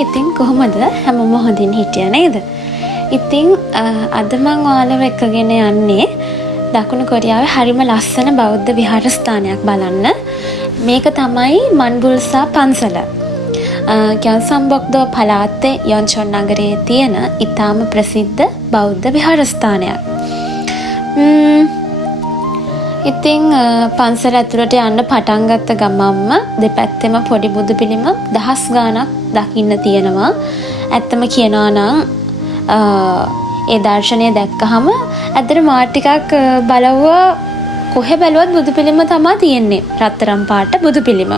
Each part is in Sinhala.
ඉතින් කොහොමද හැමෝම හොඳින් හිටියා නේද? ඉතින් අද මම ඔයාලව එක්කගෙන යන්නේ දකුණු කොරියාවේ හරිම ලස්සන බෞද්ධ විහාරස්ථානයක් බලන්න. මේක තමයි මන්බුල්සා පන්සල. ග්‍යොන්සන්බොක්දෝ පළාතේ යොන්චොන් නගරයේ තියෙන ඉතාම ප්‍රසිද්ධ බෞද්ධ විහාරස්ථානයක්. ඉතින් පන්සල ඇතුළට යන්න පටන් ගත්ත ගමන්ම දෙපැත්තෙම පොඩි බුදු පිළිම දහස් ගාණක් දකින්න තියෙනවා. ඇත්තම කියනවා නම් ඒ දර්ශනය දැක්කහම ඇත්තට මා ටිකක් බලවුවා කොහෙ බැලුවත් බුදු පිළිම තමයි තියෙන්නේ. රත්තරන් පාට බුදු පිළිම.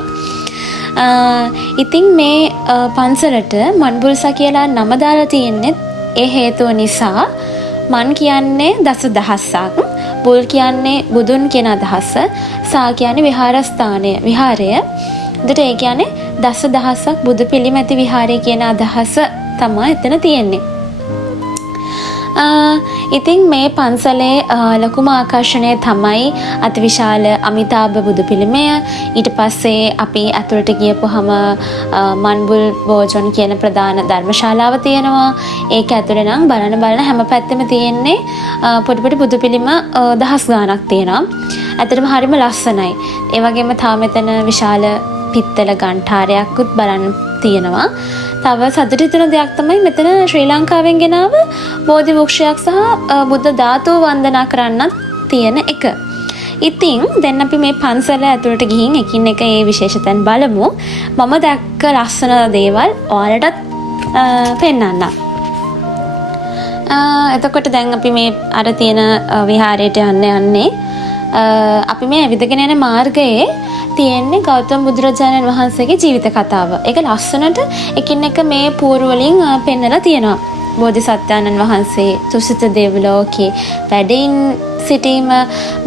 ඉතින් මේ පන්සලට මන්බුල්සා කියලා නම දාලා තියෙන්නේ ඒ හේතුව නිසා. මන් කියන්නේ දසදහසක්, බුල් කියන්නේ බුදුන් කියන අදහස, සා කියන්නේ විහාරස්ථානය, විහාරය. එතකොට ඒ කියන්නේ දසදහසක් බුදු පිළිම ඇති විහාරය කියන අදහස තමයි එතන තියෙන්නේ. ඉතින් මේ පන්සලේ ලොකුම ආකර්ෂණය තමයි අතිවිශාල අමිතාභ බුදු පිළිමය. ඊට පස්සේ අපි ඇතුළට ගියපුවහම මන්බුල් බෝජොන් කියන ප්‍රධාන ධර්මශාලාව තියෙනවා. ඒක ඇතුළේ නම් බලන හැම පැත්තෙම තියෙන්නේ පොඩි බුදු පිළිම දහස් ගාණක් තියෙනවා. ඇත්තටම හරිම ලස්සනයි. ඒ වගේම තාම මෙතන විශාල පිත්තල ගණ්ඨාරයක්කුත් බලන්න තියෙනවා. තව සතුටු හිතෙන දෙයක් තමයි මෙතන ශ්‍රී ලංකාවෙන් ගෙනාව බෝධි වෘක්ෂයක් සහ බුද්ධ ධාතුව වන්දනා කරන්නත් තියෙන එක. ඉතින් දැන් අපි මේ පන්සල ඇතුළට ගිහින් එකින් එක ඒ විශේෂතෙන් බලමු. මම දැක්ක ලස්සන දේවල් ඔයාලටත් පෙන්වන්නම්. එතකොට දැන් අපි මේ අර තියෙන විහාරයට යන්නේ. අපි මේ ඇවිදගෙන යන මාර්ගයේ තියෙන්නේ ගෞතම බුදුරජාණන් වහන්සේගේ ජීවිත කතාව. ඒක ලස්සනට එකින් එක මේ පුවරු වලින් පෙන්නලා තියෙනවා. බෝධිසත්වයන්න් වහන්සේ තුසිත දේවලෝකේ වැඩින් සිටීම,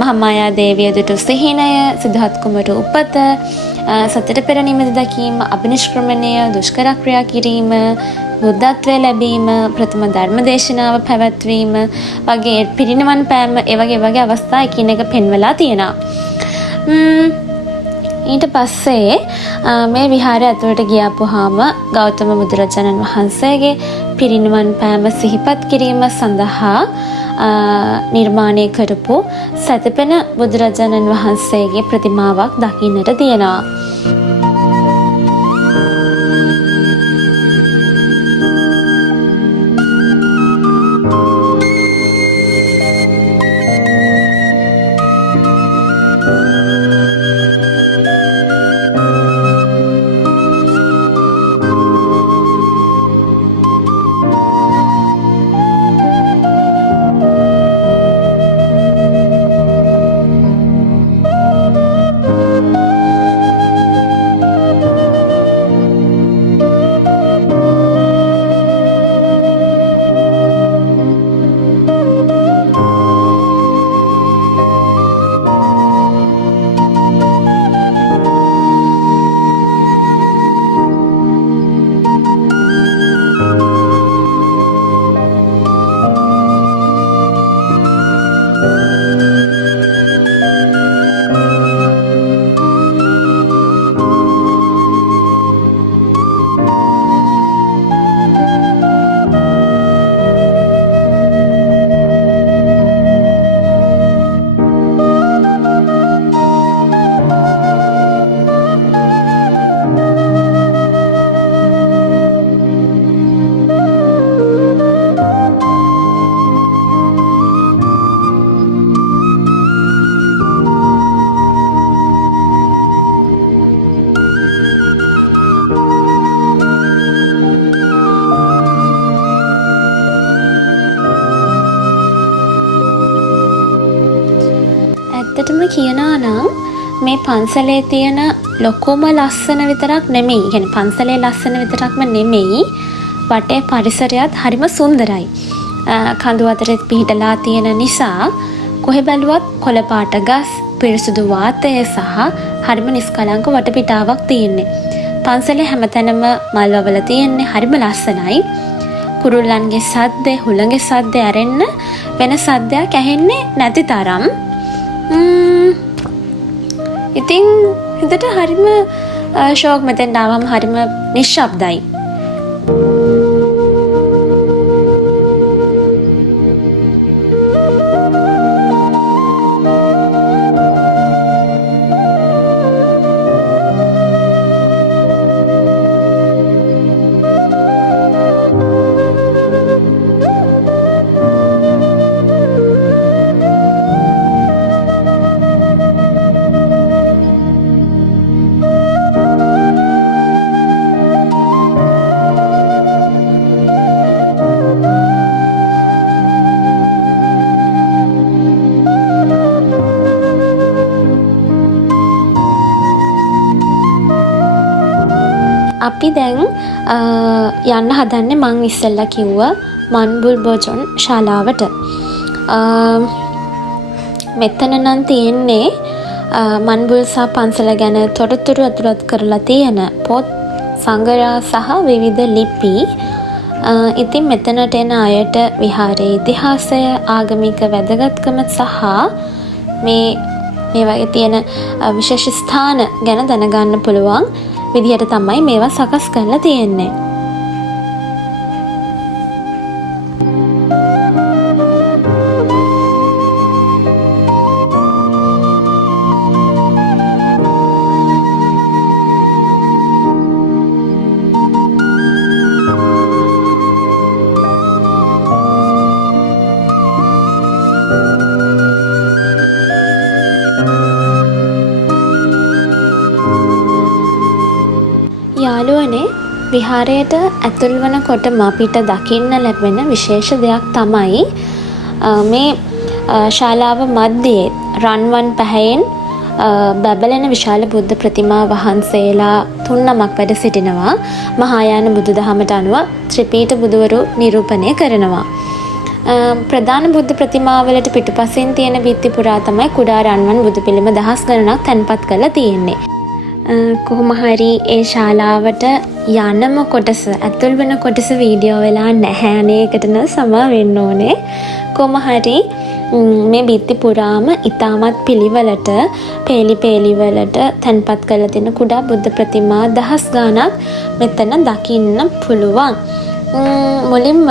මහාමායා දේවිය දුටු සිහිනය, සිද්ධාර්ථ කුමාරට උපත, සතර පෙර නිමිති දැකීම, අභිනිෂ්ක්‍රමණය, දුෂ්කර ක්‍රියා කිරීම, බුද්ධත්වයේ ලැබීම, ප්‍රථම ධර්ම දේශනාව පැවැත්වීම වගේ පිරිනිවන් පෑම, ඒ වගේ අවස්ථා එකින් එක පෙන්වලා තියෙනවා. ඊට පස්සේ මේ විහාරය ඇතුළට ගියාපුවාම ගෞතම බුදුරජාණන් වහන්සේගේ පිරිනිවන් පෑම සිහිපත් කිරීම සඳහා නිර්මාණය කරපු සතපෙන බුදුරජාණන් වහන්සේගේ ප්‍රතිමාවක් දකින්නට තියෙනවා. ඇත්තටම කියනවා නම් මේ පන්සලේ තියෙන ලොකුම ලස්සන විතරක් නෙමෙයි. يعني පන්සලේ ලස්සන විතරක්ම නෙමෙයි. වටේ පරිසරයත් හරිම සුන්දරයි. කඳු අතරේ පිහිටලා තියෙන නිසා කොහෙ බැලුවත් කොළ පාට ගස්, පිරිසුදු වාතය සහ හරිම නිස්කලංක වටපිටාවක් තියෙන්නේ. පන්සලේ හැමතැනම මල් වවල තියෙන්නේ හරිම ලස්සනයි. කුරුල්ලන්ගේ සද්ද, හුළඟේ සද්ද ඇරෙන්න වෙන සද්දයක් ඇහෙන්නේ නැති තරම්. ඉතින් හිතට හරිම ෂෝක් මෙතෙන්ට ආවම හරිම නිශ්ශබ්දයි. අපි දැන් යන්න හදන්නේ මං ඉස්සෙල්ලා කිව්ව මන්බුල් බෝජොන් ශාලාවට. මෙතන නම් තියෙන්නේ මන්බුල් සහ පන්සල ගැන තොරතුරු ඇතුළත් කරලා තියෙන පොත්, සංගරා සහ විවිධ ලිපි. ඉතින් මෙතනට එන අයට විහාරයේ ඉතිහාසය, ආගමික වැදගත්කම සහ මේ වගේ තියෙන විශේෂ ස්ථාන ගැන දැනගන්න පුළුවන් විදිහට තමයි මේවා සකස් කරලා තියෙන්නේ. යාළුවනේ, විහාරයට ඇතුල් වනකොටම අපිට දකින්න ලැබෙන විශේෂ දෙයක් තමයි මේ ශාලාව මැද්දේ රන්වන් පැහැයෙන් බබලන විශාල බුද්ධ ප්‍රතිමා වහන්සේලා 3 වැඩ සිටිනවා. මහායාන බුදුදහමට අනුව ත්‍රිපීඨ බුදුවරු නිරූපණය කරනවා. ප්‍රධාන බුද්ධ ප්‍රතිමාවලට පිටුපසින් තියෙන බිත්ති පුරා තමයි කුඩා රන්වන් බුදු පිළිම දහස් ගණනක් තැන්පත් කරලා තියෙන්නේ. කොහොම හරි ඒ ශාලාවට යනම කොටස, ඇතුල් වෙන කොටස වීඩියෝ වෙලා නැහැ අනේකට නම් සමා වෙන්න ඕනේ. කොහොම හරි මේ බිත්ති පුරාම ඉතාමත් පිළිවෙලට, පේලි වලට තැන්පත් කරලා තියෙන කුඩා බුද්ධ ප්‍රතිමා දහස් ගණනක් මෙතන දකින්න පුළුවන්. මුලින්ම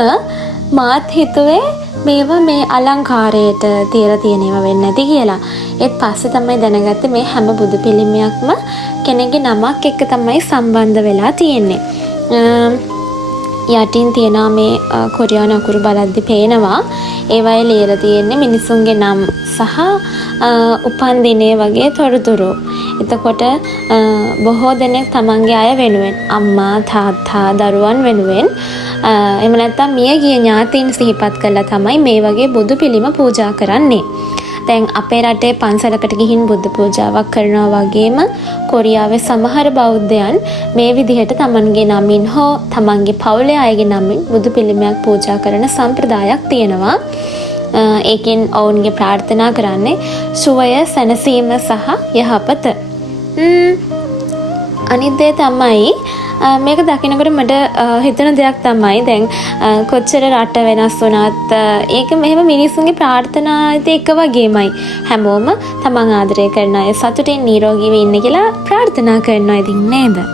මාත් හිතුවේ මේවා මේ අලංකාරයට තියලා තියෙනවා වෙන්නේ නැති කියලා. ඒත් පස්සේ තමයි දැනගත්තේ මේ හැම බුදු පිළිමයක්ම කෙනෙක්ගේ නමක් එක්ක තමයි සම්බන්ධ වෙලා තියෙන්නේ. යටින් තියෙන මේ කොරියානු අකුරු බලද්දි පේනවා ඒවයේ ලියලා තියෙන්නේ මිනිසුන්ගේ නම් සහ උපන් දිනේ වගේ තොරතුරු. එතකොට බොහෝ දෙනෙක් තමන්ගේ අය වෙනුවෙන්, අම්මා, තාත්තා, දරුවන් වෙනුවෙන් එහෙම නැත්නම් මියගිය ඥාතීන් සිහිපත් කරලා තමයි මේ වගේ බුදු පිළිම පූජා කරන්නේ. දැන් අපේ රටේ පන්සලකට ගිහින් බුද්ධ පූජාවක් කරනවා වගේම කොරියාවේ සමහර බෞද්ධයන් මේ විදිහට තමන්ගේ නමින් හෝ තමන්ගේ පවුලේ අයගේ නමින් බුදු පිළිමයක් පූජා කරන සම්ප්‍රදායක් තියෙනවා. ඒකෙන් ඔවුන්ගේ ප්‍රාර්ථනා කරන්නේ සුවය, සැනසීම සහ යහපත. අනිත් දේ තමයි මේක දකිනකොට මට හිතන දෙයක් තමයි දැන් කොච්චර රට වෙනස් වුණත් ඒක මෙහෙම මිනිස්සුන්ගේ ප්‍රාර්ථනාත් එක වගේමයි. හැමෝම තමන් ආදරය කරන අය සතුටින් නිරෝගීව ඉන්න කියලා ප්‍රාර්ථනා කරනවා ඉතින් නේද?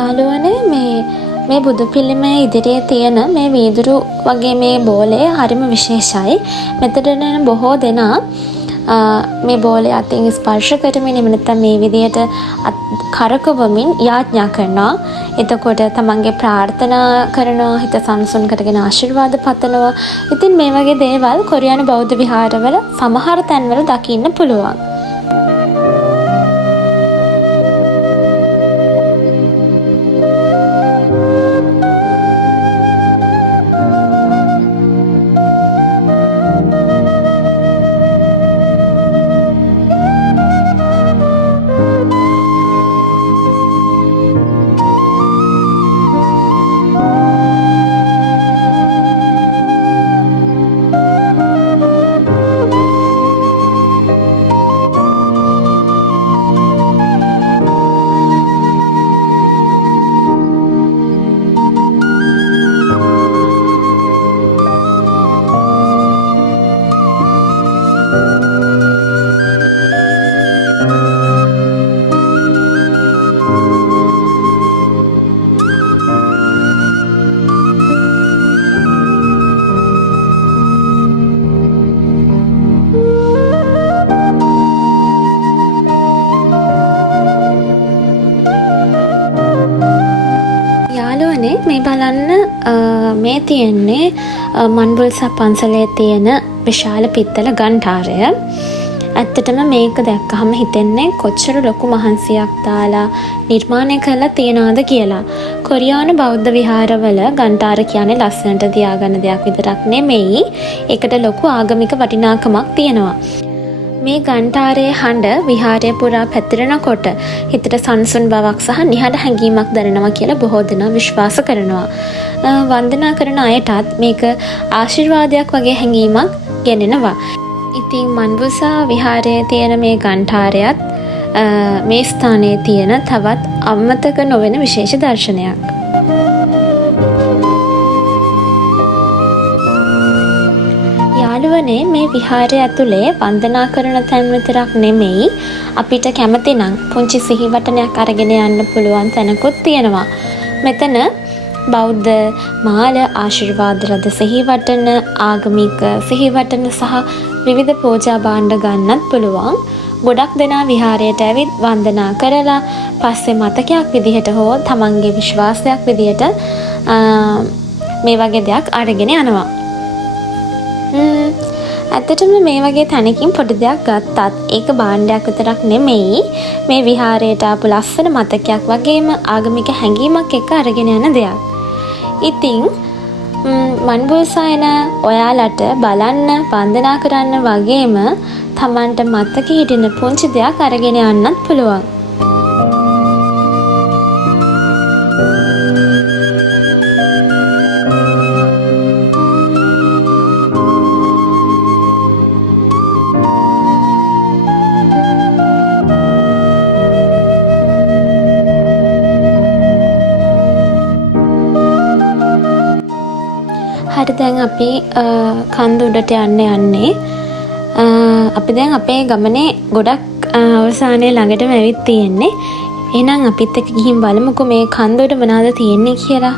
යාළුවනේ මේ බුදු පිළිමය ඉදිරියේ තියෙන මේ වීදුරු වගේ මේ බෝලය හරිම විශේෂයි. මෙතන එන බොහෝ දෙනා මේ බෝලය අතින් ස්පර්ශ කරමින් එහෙම නැත්නම් මේ විදියට කරකවමින් යාඥා කරනවා. එතකොට තමන්ගේ ප්‍රාර්ථනා කරනවා, හිත සංසුන් කරගෙන ආශිර්වාද පතනවා. ඉතින් මේ වගේ දේවල් කොරියානු බෞද්ධ විහාරවල සමහර තැන්වල දකින්න පුළුවන්. මේ බලන්න මේ තියෙන්නේ මන්බුල්සා පන්සලේ තියෙන විශාල පිත්තල ගන්ඨාරය. ඇත්තටම මේක දැක්කහම හිතෙන්නේ කොච්චර ලොකු මහන්සියක් දාලා නිර්මාණය කරලා තියනවාද කියලා. කොරියානු බෞද්ධ විහාරවල ගන්ඨාර කියන්නේ ලස්සනට තියාගන්න දෙයක් විතරක් නෙමෙයි. ඒකට ලොකු ආගමික වටිනාකමක් තියෙනවා. මේ ගන්ඨාරයේ හඬ විහාරය පුරා පැතිරෙනකොට හිතට සංසුන් බවක් සහ නිහඬ හැඟීමක් දැනෙනවා කියලා බොහෝ දෙනා විශ්වාස කරනවා. වන්දනා කරන අයටත් මේක ආශිර්වාදයක් වගේ හැඟීමක් ගෙනෙනවා. ඉතින් මන්බුසා විහාරයේ තියෙන මේ ගන්ඨාරයත් මේ ස්ථානයේ තියෙන තවත් අමතක නොවන විශේෂ දර්ශනයක්. යාළුවනේ මේ විහාරය ඇතුලේ වන්දනා කරන තැන් විතරක් නෙමෙයි අපිට කැමති නම් පුංචි සිහිවටනයක් අරගෙන යන්න පුළුවන් තැනකුත් තියෙනවා. මෙතන බෞද්ධ මාල ආශිර්වාද රද සිහිවටන, ආගමික සිහිවටන සහ විවිධ පූජා භාණ්ඩ ගන්නත් පුළුවන්. ගොඩක් දෙනා විහාරයට ඇවිත් වන්දනා කරලා පස්සේ මතකයක් විදිහට හෝ තමන්ගේ විශ්වාසයක් විදිහට මේ වගේ දෙයක් අරගෙන යනවා. ඇත්තටම මේ වගේ තැනකින් පොඩි දෙයක් ගත්තත් ඒක භාණ්ඩයක් විතරක් නෙමෙයි, මේ විහාරයට ආපු ලස්සන මතකයක් වගේම ආගමික හැඟීමක් එක්ක අරගෙන යන දෙයක්. ඉතින් මන්බුල්සා එන ඔයාලට බලන්න, වන්දනා කරන්න වගේම තමන්ට මතක හිටින පුංචි දෙයක් අරගෙන යන්නත් පුළුවන්. හරි, දැන් අපි කන්ද උඩට යන්නේ. අපි දැන් අපේ ගමනේ ගොඩක් අවසානයේ ළඟටම ඇවිත් තියෙන්නේ. එහෙනම් අපිත් එක්ක ගිහින් බලමුකෝ මේ කන්ද උඩ මොනවද තියෙන්නේ කියලා.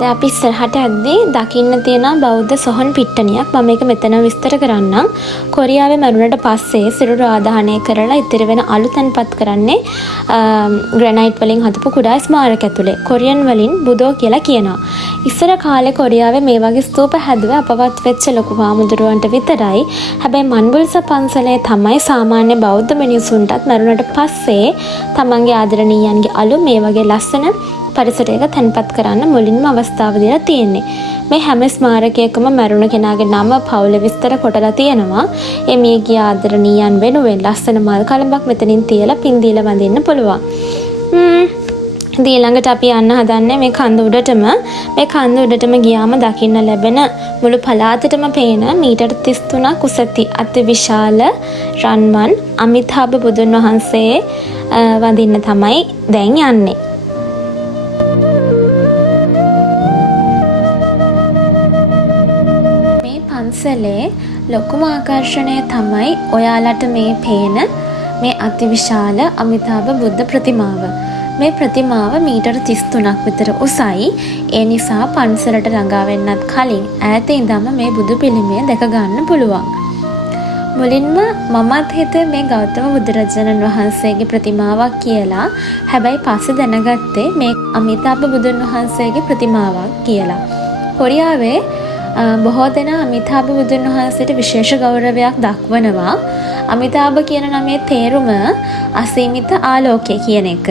දැන් අපි ඉස්සරහට යද්දී දකින්න තියෙන බෞද්ධ සොහොන් පිට්ටනියක්. මම මේක මෙතන විස්තර කරන්නම්. කොරියාවේ මරුණට පස්සේ සිරුර ආදාහනය කරලා ඉතිරි වෙන අලු තැන්පත් කරන්නේ ග්‍රැනයිට් වලින් හදපු කුඩා ස්මාරක ඇතුලේ. කොරියන් වලින් බුදෝ කියලා කියනවා. ඉස්සර කාලේ කොරියාවේ මේ වගේ ස්තූප හැදුවේ අපවත් වෙච්ච ලොකු හාමුදුරුවන්ට විතරයි. හැබැයි මන්බුල්සා පන්සලේ තමයි සාමාන්‍ය බෞද්ධ මිනිසුන්ටත් මරුණට පස්සේ තමන්ගේ ආදරණීයන්ගේ අලු මේ වගේ ලස්සන පරිසරයක තැන්පත් කරන්න මුලින්ම අවස්ථාව දීලා තියෙන්නේ. මේ හැම ස්මාරකයකම මරුණ කෙනාගේ නම, පවුල විස්තර කොටලා තියෙනවා. ඒ මියගිය ආදරණීයන් වෙනුවෙන් ලස්සන මල් කලඹක් මෙතනින් තියලා පින් දීලා වඳින්න පුළුවන්. ඊළඟට අපි යන්න හදන්නේ මේ කන්ද උඩටම. මේ කන්ද උඩටම ගියාම දකින්න ලැබෙන මුළු පළාතටම පේන මීටර් 33ක් උස අති විශාල රන්වන් අමිතාභ බුදුන් වහන්සේ වඳින්න තමයි දැන් යන්නේ. පන්සලේ ලොකුම ආකර්ෂණය තමයි ඔයාලට මේ පේන මේ අතිවිශාල අමිතාභ බුද්ධ ප්‍රතිමාව. මේ ප්‍රතිමාව මීටර 33ක් විතර උසයි. ඒ නිසා පන්සලට ළඟා වෙන්නත් කලින් ඈත ඉඳන්ම මේ බුදු පිළිමය දැක ගන්න පුළුවන්. මුලින්ම මමත් හිතුවේ මේ ගෞතම බුදුරජාණන් වහන්සේගේ ප්‍රතිමාවක් කියලා. හැබැයි පස්සේ දැනගත්තේ මේ අමිතාභ බුදුන් වහන්සේගේ ප්‍රතිමාවක් කියලා. කොරියාවේ බොහෝ දෙනා අමිතාභ බුදුන් වහන්සේට විශේෂ ගෞරවයක් දක්වනවා. අමිතාභ කියන නමේ තේරුම අසීමිත ආලෝකය කියන එක.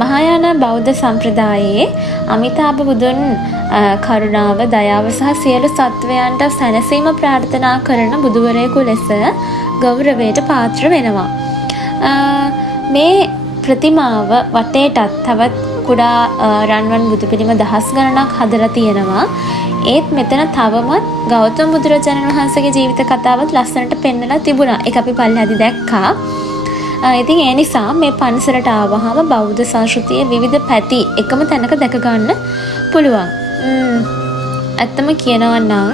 මහායාන බෞද්ධ සම්ප්‍රදායේ අමිතාභ බුදුන් කරුණාව, දයාව සහ සියලු සත්වයන්ට සැනසීම ප්‍රාර්ථනා කරන බුදුවරයෙකු ලෙස ගෞරවයට පාත්‍ර වෙනවා. මේ ප්‍රතිමාව වටේටත් තවත් කුඩා රන්වන් බුදු පිළිම දහස් ගණනක් හදලා තියෙනවා. ඒත් මෙතන තවමත් ගෞතම බුදුරජාණන් වහන්සේගේ ජීවිත කතාවත් ලස්සනට පෙන්නලා තිබුණා. ඒක අපි පල්ලෙහාදී දැක්කා. ඉතින් ඒ නිසා මේ පන්සලට ආවහම බෞද්ධ සංස්කෘතියේ විවිධ පැති එකම තැනක දැක ගන්න පුළුවන්. ඇත්තම කියනවා නම්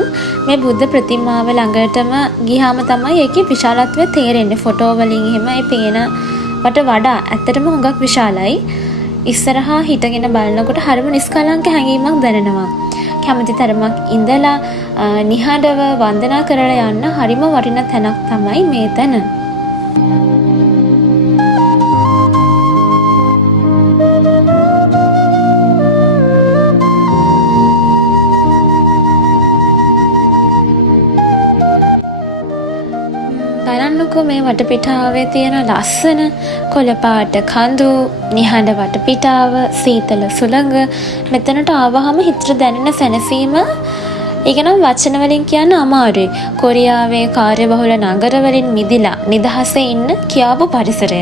මේ බුද්ධ ප්‍රතිමාව ළඟටම ගියාම තමයි ඒකේ විශාලත්වය තේරෙන්නේ. ෆොටෝ වලින් එහෙම ඒ පේනවට වඩා ඇත්තටම හුඟක් විශාලයි. ඉස්සරහා හිටගෙන බලනකොට හරිම නිස්කලංක හැඟීමක් දැනෙනවා. කැමති තරමක් ඉඳලා නිහඬව වන්දනා කරලා යන්න හරිම වටින තැනක් තමයි මේ තැන. බලන්නකෝ මේ වටපිටාවේ තියෙන ලස්සන කොළපාට කඳු, නිහඬ වටපිටාව, සීතල සුළඟ. මෙතනට ආවහම හිතට දැනෙන සැනසීම ඒක නම් වචන වලින් කියන්න අමාරුයි. කොරියාවේ කාර්යබහුල නගරවලින් මිදිලා නිදහසේ ඉන්න කියාපු පරිසරය.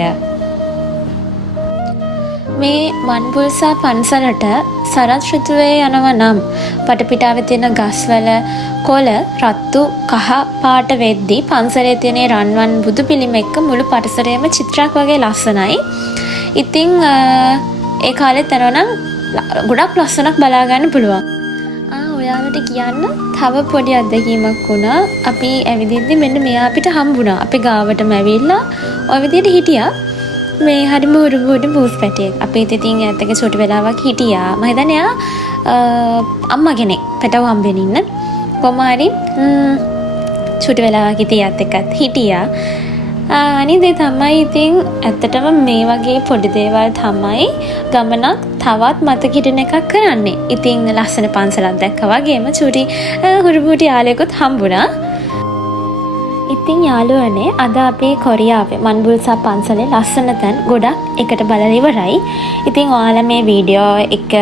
මේ මන්බුල්සා පන්සලට සරත් ඍතුවේ යනවා නම් වටපිටාවේ තියෙන ගස්වල කොළ රත්තු කහ පාට වෙද්දී පන්සලේ තියෙන රන්වන් බුදු පිළිම එක්ක මුළු පරිසරයම චිත්‍රයක් වගේ ලස්සනයි. ඉතින් ඒ කාලෙත් යනවා නම් ගොඩක් ලස්සනක් බලා ගන්න පුළුවන්. ඔයාලට කියන්න තව පොඩි අත්දැකීමක් වුණා. අපි ඇවිදින්දි මෙන්න මෙයා අපිට හම්බුණා. අපි ගාවටම ඇවිල්ලා ඔය විදිහට හිටියා. මේ හරිම උරුබුඩ බූස් පැටියෙක්. අපි ඉතින් ඈත එක චුටි වෙලාවක් හිටියා. මම හිතන්නේ අම්මා කෙනෙක් පැටව හම්බෙන්න ඉන්න. කොමාරි චුටි වෙලාවක් ඉතියත් එක්කත් හිටියා. අනිත් තමයි ඉතින් ඇත්තටම මේ වගේ පොඩි දේවල් තමයි ගමනක් තවත් මතක හිටින එකක් කරන්නේ. ඉතින් ලස්සන පන්සලක් දැක්කා වගේම චුටි හුරුබුටි යාළුවෙකුත් හම්බුණා. ඉතින් යාළුවනේ අද අපි කොරියාවේ මන්බුල්සා පන්සලේ ලස්සන තැන් ගොඩක් එකට බලලා ඉවරයි. ඉතින් ඔයාලා මේ වීඩියෝ එක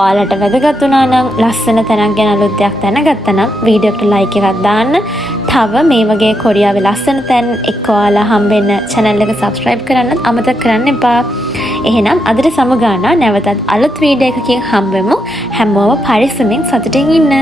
ඔයාලට වැදගත් වුණා නම් ලස්සන තැනක් ගැන අලුත් දෙයක් දැනගත්තා නම් වීඩියෝ එකට ලයික් එකක් දාන්න. තව මේ වගේ කොරියාවේ ලස්සන තැන් එක්ක ඔයාලා හම්බෙන්න channel එක subscribe කරන්න අමතක කරන්න එපා. එහෙනම් අදට සමගාන නැවතත් අලුත් වීඩියෝ එකකින් හම්බෙමු. හැමෝම පරිස්සමෙන් සතුටින් ඉන්න.